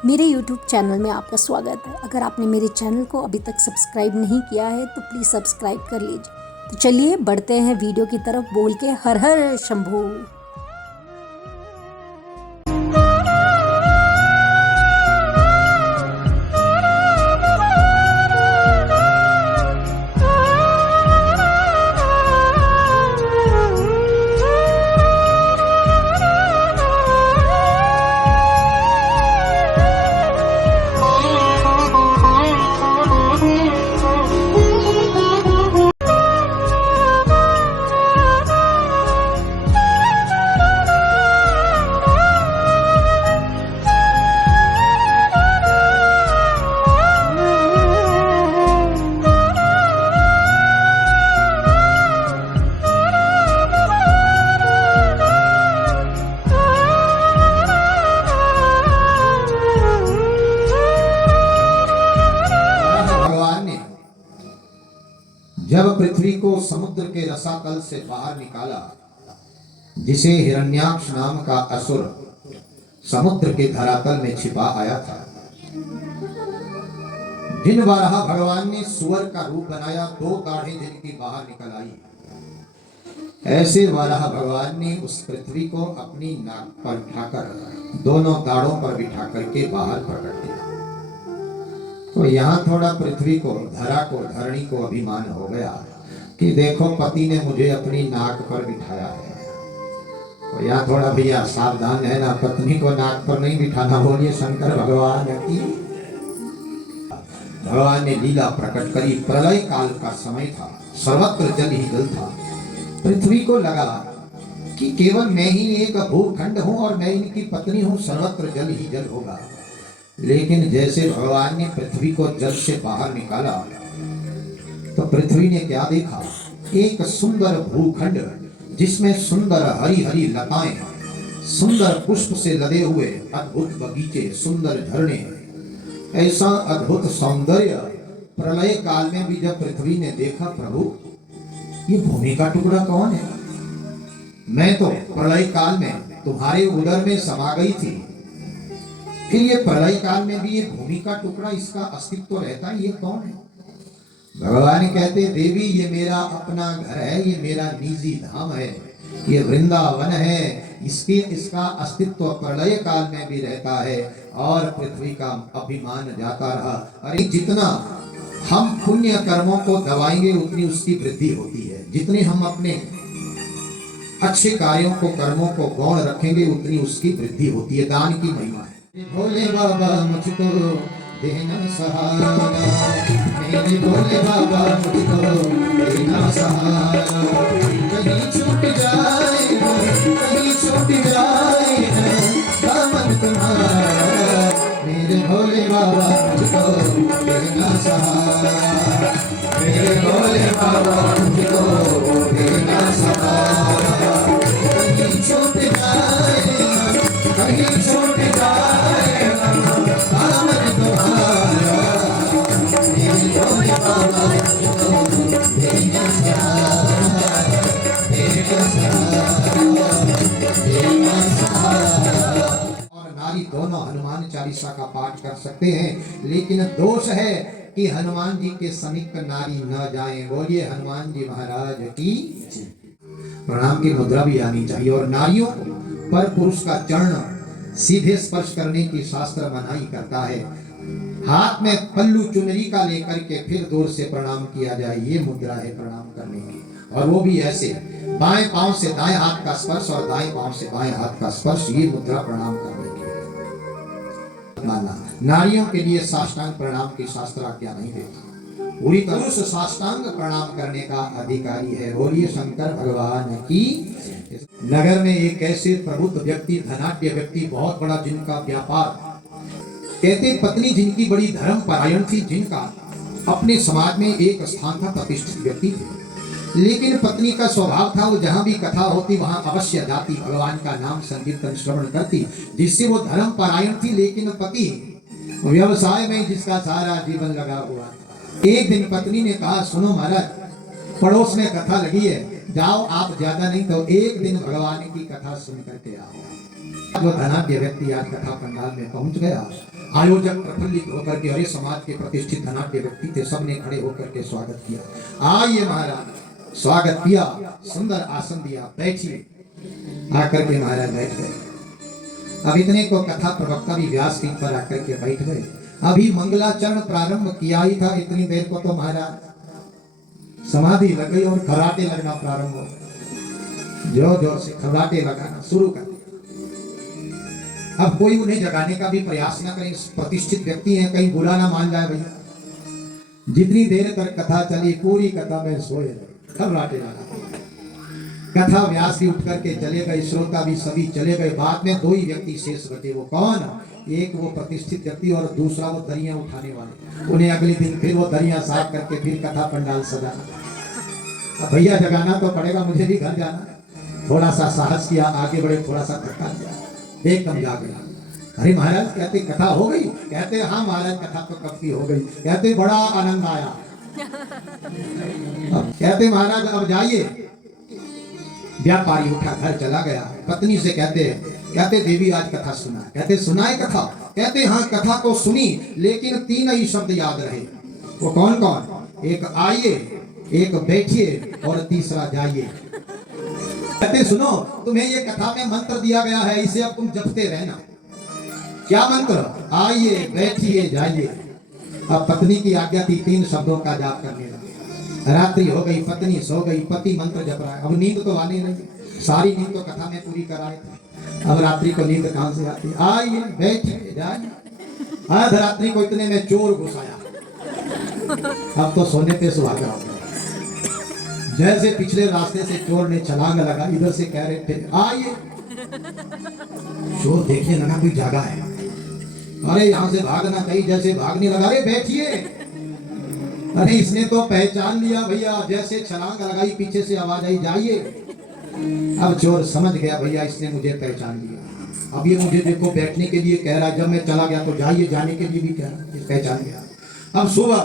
मेरे YouTube channel में आपका स्वागत है। अगर आपने मेरे चैनल को अभी तक सब्सक्राइब नहीं किया है तो प्लीज़ सब्सक्राइब कर लीजिए। तो चलिए बढ़ते हैं वीडियो की तरफ बोल के हर हर शंभू। जब पृथ्वी को समुद्र के रसातल से बाहर निकाला, जिसे हिरण्याक्ष नाम का असुर समुद्र के धरातल में छिपा आया था, जिन बारह भगवान ने सुअर का रूप बनाया, दो दाढ़ें जिनकी बाहर निकल आई, ऐसे बारह भगवान ने उस पृथ्वी को अपनी नाक पर उठाकर दोनों दाढ़ों पर बिठा करके बाहर प्रकट किया। तो यहाँ थोड़ा पृथ्वी को, धरा को, धरणी को अभिमान हो गया कि देखो पति ने मुझे अपनी नाक पर बिठाया है। तो यहाँ थोड़ा भैया सावधान है ना, पत्नी को नाक पर नहीं बिठाना। बोलिए शंकर भगवान की। भगवान ने लीला प्रकट करी। प्रलय काल का समय था, सर्वत्र जल ही जल था। पृथ्वी को लगा कि केवल मैं ही एक भूखंड हूँ और मैं इनकी पत्नी हूँ, सर्वत्र जल ही जल होगा। लेकिन जैसे भगवान ने पृथ्वी को जल से बाहर निकाला तो पृथ्वी ने क्या देखा? एक सुंदर भूखंड जिसमें सुंदर हरी हरी लताएं, सुंदर पुष्प से लदे हुए अद्भुत बगीचे, सुंदर झरने, ऐसा अद्भुत सौंदर्य प्रलय काल में भी जब पृथ्वी ने देखा, प्रभु ये भूमि का टुकड़ा कौन है? मैं तो प्रलय काल में तुम्हारे उदर में समा गई थी, फिर ये प्रलय काल में भी ये भूमि का टुकड़ा, इसका अस्तित्व रहता है, ये कौन है? भगवान कहते, देवी ये मेरा अपना घर है, ये मेरा निजी धाम है, ये वृंदावन है, इसका अस्तित्व प्रलय काल में भी रहता है और पृथ्वी का अभिमान जाता रहा। अरे जितना हम पुण्य कर्मों को दबाएंगे उतनी उसकी वृद्धि होती है, जितने हम अपने अच्छे कार्यों को, कर्मों को गौण रखेंगे उतनी उसकी वृद्धि होती है। दान की महिमा है। भोले बाबा मुझको देना सहारा, मेरे भोले बाबा मुझको देना सहारा। कहीं छूट जाए, कहीं छूट जाए दामन तुम्हारा, मेरे भोले बाबा मुझको देना सहारा, मेरे भोले बाबा मुझको देना सहारा। कहीं छूट जाए, कहीं छूट जाए और नारी दोनों हनुमान चालीसा का पाठ कर सकते हैं, लेकिन दोष है कि हनुमान जी के समीप नारी न जाएं। बोलिए हनुमान जी महाराज की। प्रणाम की मुद्रा भी आनी चाहिए और नारियों को पर पुरुष का चरण सीधे स्पर्श करने की शास्त्र मनाही करता है। हाथ में पल्लू चुनरी का लेकर के फिर दूर से प्रणाम किया जाए, ये मुद्रा है प्रणाम करने की। और वो भी ऐसे, बाएं पांव से दाएं हाथ का स्पर्श और दाएं पांव से बाएं हाथ का स्पर्श, ये मुद्रा प्रणाम करने की। माना नारियों के लिए साष्टांग प्रणाम की शास्त्र आज्ञा नहीं देता। पूरी तरह से साष्टांग प्रणाम करने का अधिकारी है। बोलिए शंकर भगवान की। नगर में एक ऐसे प्रबुद्ध व्यक्ति, धनाढ्य व्यक्ति, बहुत बड़ा जिनका व्यापार, कहते पत्नी जिनकी बड़ी धर्म परायण थी, जिनका अपने समाज में एक स्थान था, प्रतिष्ठित व्यक्ति थे, लेकिन पत्नी का स्वभाव था वो जहां भी कथा होती वहां अवश्य जाती, भगवान का नाम संकीर्तन श्रवण करती, जिससे वो धर्म परायण थी। लेकिन पति व्यवसाय में जिसका सारा जीवन लगा हुआ था। एक दिन पत्नी ने कहा, सुनो महाराज, पड़ोस में कथा लगी है, जाओ आप, ज्यादा नहीं तो एक दिन भगवान की कथा सुन करके आओ। जो धनाढ्य व्यक्ति आज कथा पंडाल में पहुंच गया, आयोजक प्रफुल्लित होकर के, अरे समाज के प्रतिष्ठित धनाढ्य व्यक्ति थे, सबने खड़े होकर के स्वागत किया। आइए महाराज, स्वागत किया, सुंदर आसन दिया, बैठिए। आकर के महाराज बैठ गए। अब इतने को कथा प्रवक्ता भी व्यासपीठ पर आकर के बैठ गए। अभी मंगलाचरण प्रारंभ किया ही था, इतनी देर को तो महाराज समाधि लग गई और खर्राटे लगना प्रारंभ हो गए। जोर जोर से खर्राटे लगाना शुरू कर। अब कोई उन्हें जगाने का भी प्रयास न करे, प्रतिष्ठित व्यक्ति हैं, कहीं बुरा ना मान जाए भैया। जितनी देर तक कथा चली, पूरी कथा में सोए रहे, खर्राटे लगा। कथा व्यास भी उठ करके चले गए, श्रोता भी सभी चले गए। बाद में दो ही व्यक्ति शेष बचे। वो कौन? एक वो प्रतिष्ठित व्यक्ति और दूसरा वो दरिया उठाने वाले। उन्हें अगले दिन फिर वो दरिया साफ करके फिर कथा पंडाल सजाना। अब भैया जगाना तो पड़ेगा, मुझे भी घर जाना है। थोड़ा सा साहस किया, आगे बढ़े, थोड़ा सा धक्का दिया, एकदम जाग गया। अरे महाराज, कहते कथा हो गई? कहते हाँ महाराज, कथा तो कब की हो गई। कहते बड़ा आनंद आया। कहते महाराज अब जाइए। व्यापारी उठा, घर चला गया। पत्नी से कहते देवी आज कथा सुना। कहते सुनाए कथा? कहते हाँ कथा तो सुनी, लेकिन तीन ही शब्द याद रहे। वो कौन कौन? एक आइए, एक बैठिए और तीसरा जाइए। कहते सुनो, तुम्हें ये कथा में मंत्र दिया गया है, इसे अब तुम जपते रहना। क्या मंत्र? आइए, बैठिए, जाइए। अब पत्नी की आज्ञा थी, तीन शब्दों का जाप करने लगा। रात्रि हो गई, पत्नी सो गई, पति मंत्र जप रहा है। अब नींद तो आने नहीं, सारी नींद तो कथा में पूरी कराए थे। अब रात्रि को नींद कहां से आती? आइए, बैठिए, जाइए। आध रात्रि को इतने में चोर घुस आया। अब तो सोने पे सुहागा हो गया। जैसे पिछले रास्ते से चोर ने छलांग लगा, इधर से कह रहे थे आइए। चोर देखने लगा कोई जागा है। अरे यहां से भागना चाहिए, जैसे भागने लगा, अरे बैठिए। अरे इसने तो पहचान लिया भैया, जैसे छलांग लगाई पीछे से आवाज आई जाइए। अब चोर समझ गया भैया इसने मुझे पहचान लिया। अब ये मुझे देखो बैठने के लिए कह रहा है, जब मैं चला गया तो जाइए, जाने के लिए भी कह रहा है, पहचान गया। अब सुबह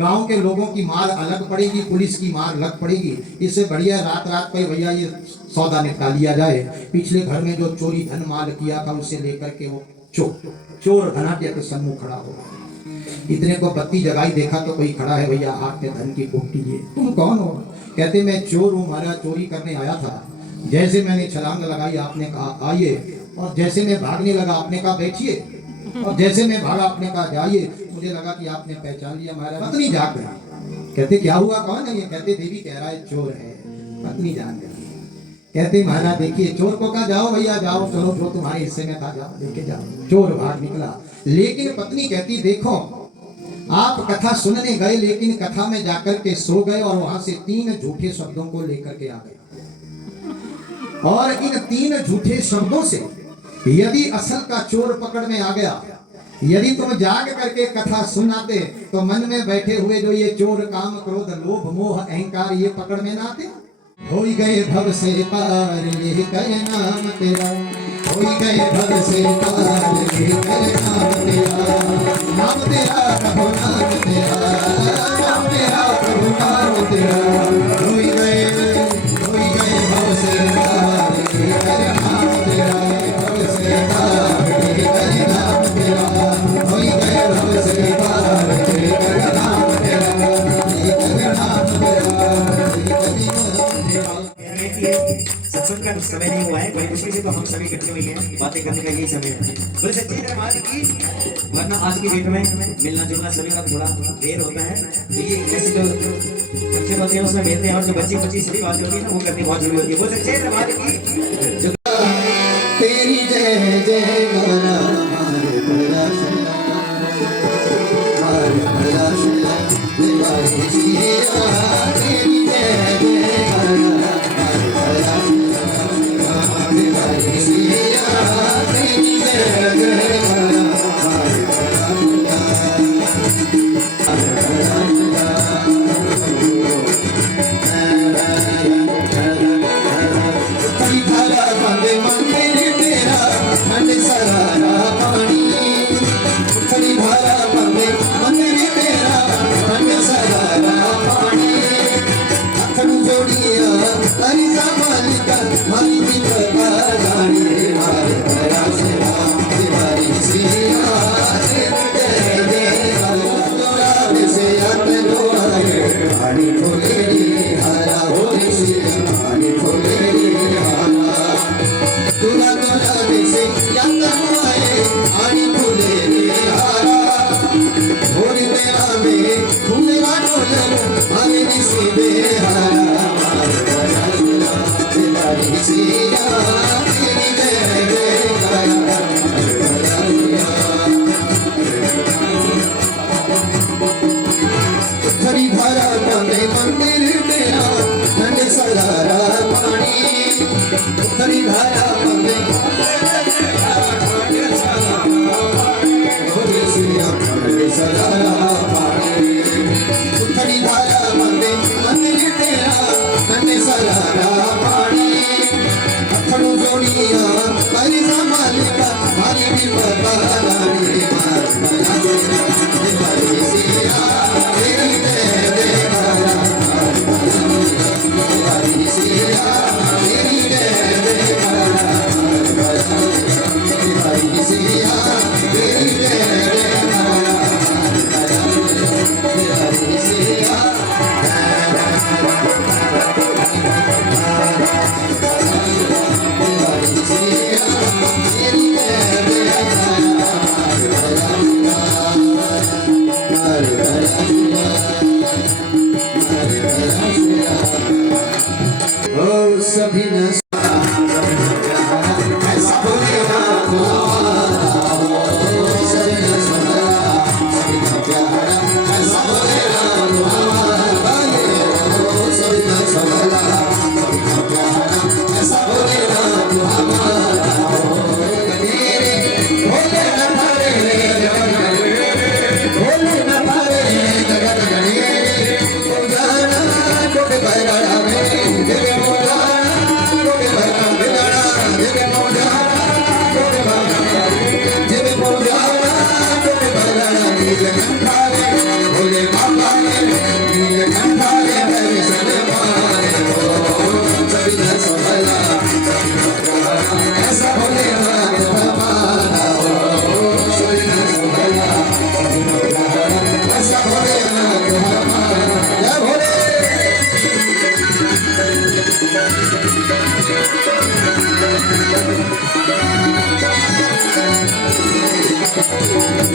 गांव के लोगों की मार अलग पड़ेगी, पुलिस की मार अलग पड़ेगी। इससे बढ़िया रात रात पे भैया ये सौदा निपटा लिया जाए। पिछले घर में जो चोरी धन माल किया था उसे लेकर के वो चोर धनाढ्य के सम्मुख खड़ा हो। इतने को बत्ती जगाई, देखा तो कोई खड़ा है भैया, हाथ में धन की पोटली है। तुम कौन हो? कहते मैं चोर हूँ महाराज, चोरी करने आया था। जैसे मैंने छलांग लगाई आपने कहा आइए, और जैसे मैं भागने लगा आपने कहा बैठिए, और जैसे मैं भागा आपने कहा जाइए। मुझे लगा कि आपने पहचान लिया महाराज। पत्नी जाग गई। कहते क्या हुआ, कौन है ये? कहते देवी कह रहा है चोर है। पत्नी जाग गई। कहते महाराज देखिए, चोर को कहा जाओ भैया जाओ, चलो जो तुम्हारे हिस्से में था जाओ लेके जाओ। चोर भाग निकला। लेकिन पत्नी कहती देखो, आप कथा सुनने गए लेकिन कथा में जाकर के सो गए और वहां से तीन झूठे शब्दों को लेकर के आ गए। और इन तीन झूठे शब्दों से यदि असल का चोर पकड़ में आ गया, यदि तुम जाग करके कथा सुनाते तो मन में बैठे हुए जो ये चोर काम क्रोध लोभ मोह अहंकार ये पकड़ में ना आते। हो गए भव से पार लेकर नाम तेरा, हो गए भव से पार लेकर नाम तेरा, नाम तेरा प्रभु नाम तेरा, नाम तेरा प्रभु नाम तेरा। हो गए भव से पार लेकर नाम तेरा, भव से पार लेकर नाम तेरा, हो गए भव से पार लेकर नाम तेरा, लेकर नाम सत्संग का समय नहीं हुआ है, बड़ी मुश्किल से तो हम सभी इकट्ठे हुए हैं, बातें करने का यही समय है। बोले सच्ची दरबार की, वरना आज की डेट में मिलना जुलना सभी का थोड़ा देर होता है। तो ये ऐसे जो अच्छे बातें हैं उसमें मिलते हैं, और जो बच्ची सभी बातें होती है ना वो करनी बहुत जरूरी होती है। बोले सच्ची दरबार की जो तेरी जय जय गाना हमारे प्रयास तेरी जय जय गाना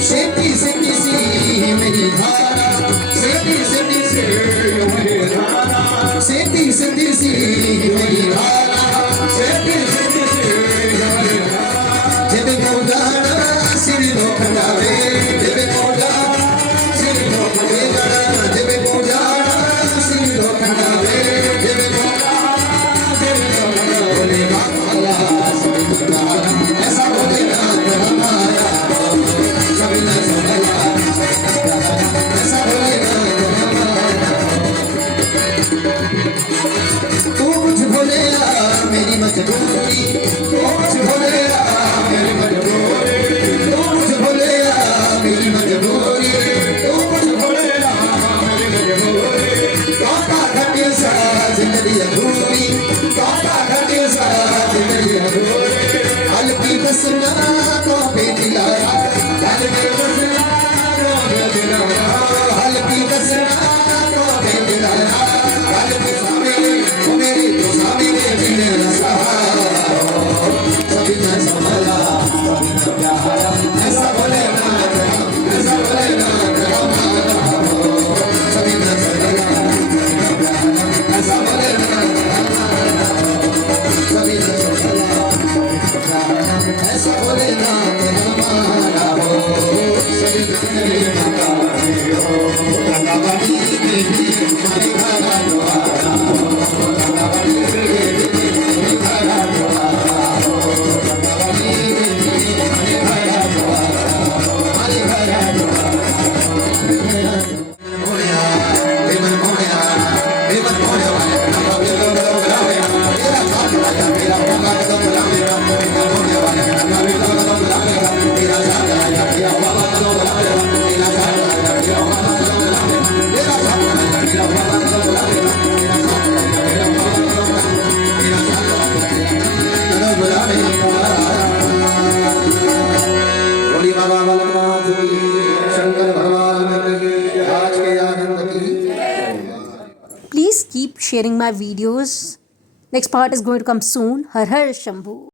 सेती सेती सी मेरी धारा सेती सेती सी मेरी धारा सेती सेती सी मेरी धारा सेती सेती सी मेरी धारा जिबे को जाना सिर लोक जावे जिबे को जाना सिर लोक जावे जिबे को जाना सिर लोक जावे जिबे को जाना सिर लोक जावे बोले बाबा सभी जाना ऐसा बोलेगा हमारा सभी न समझा ऐसा बोलेगा तू कुछ बोलेगा मेरी मजबूरी तू कुछ बोलेगा मेरी मजबूरी तू कुछ बोलेगा मेरी मजबूरी तू कुछ बोलेगा मेरी मजबूरी काका घटे सा जिंदगी अधूरी काका घटे सा जिंदगी अधूरी हल्की बसना तो पे दिलाया हल्की बसना तो पे दिलाया हल्की बसना तो पे दिलाया हल्की सामी वो मेरी तो सामी ने सहारा सभी ने संभाला सभी ने प्यारा ऐसा बोले ना ऐसा बोले ना सभी ने संभाला ऐसा बोले ना सभी ने संभाला ऐसा बोले ना हमारा हो सभी ने माता हो गंगावती देवी हमारे घरा द्वारा गंगावती देवी हमारे घरा द्वारा गंगावती देवी हमारे घरा द्वारा हमारे घरा द्वारा मोया देवन मोया देवन मोया नंबर बेलो बेलो बेलावेगा मेरा साथ आया मेरा बाबा कदम बेलावेगा देवन मोया वाले नंबर बेलो बेलो बेलावेगा मेरा साथ आया मेरा बाबा कदम बेलावेगा मेरा साथ आया मेरा बाबा कदम बेलावेगा मेरा साथ आया मेरा बाबा कदम बेलावेगा मेरा साथ आया मेरा बाबा कदम बेलावेगा मेरा साथ आया कदम बेलावेगा बोली बाबा बालकनाथ की शंकर भगवान की आज के आनंद की Please keep sharing my videos. Next part is going to come soon. Har Har Shambhu.